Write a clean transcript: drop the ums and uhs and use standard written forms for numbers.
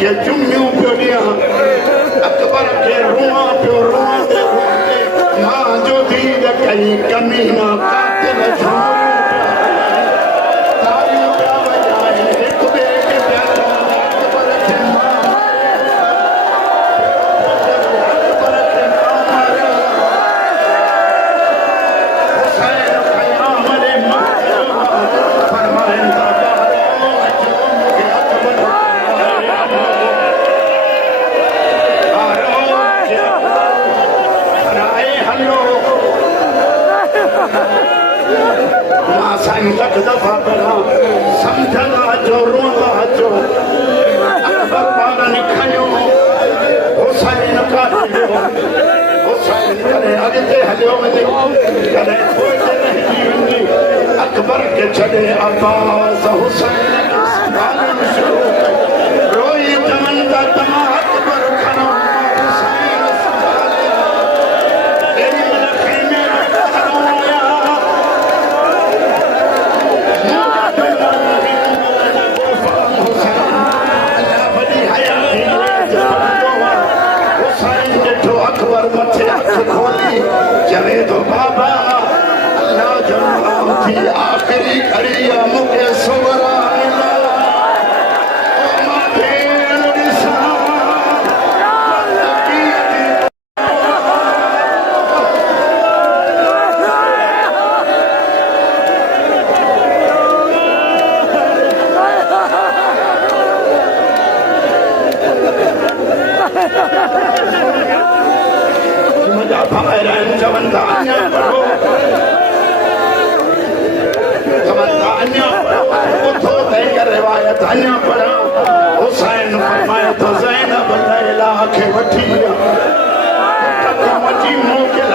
के चुम्मियों पियो दिया अकबर के रुआ पियो रुआ दे मां जो दी दे कई कमीना कातिल झूम तारियों पिया बजाए एक बे के प्यार अकबर के हुसैन कयाम रे फरमाइंदा संकट दफा करा समझला जो रोंदा जो अकबर वालन खयो हुसैन का हुसैन करे अगते हलियो वने करे कोई नहीं वने अकबर के छड़े अब्बास हुसैन रोई जमन का तमा अकबर खनो हुसैन संभाले तेरी लखी में खरोया अकबर मथे हथ खोली चवे तो बाबा अल्लाह जन्म थी आखिरी घड़ी मुके सुवरा हुसैन फरमाया तो ज़ैनब लैला खे वठी मची मोकिल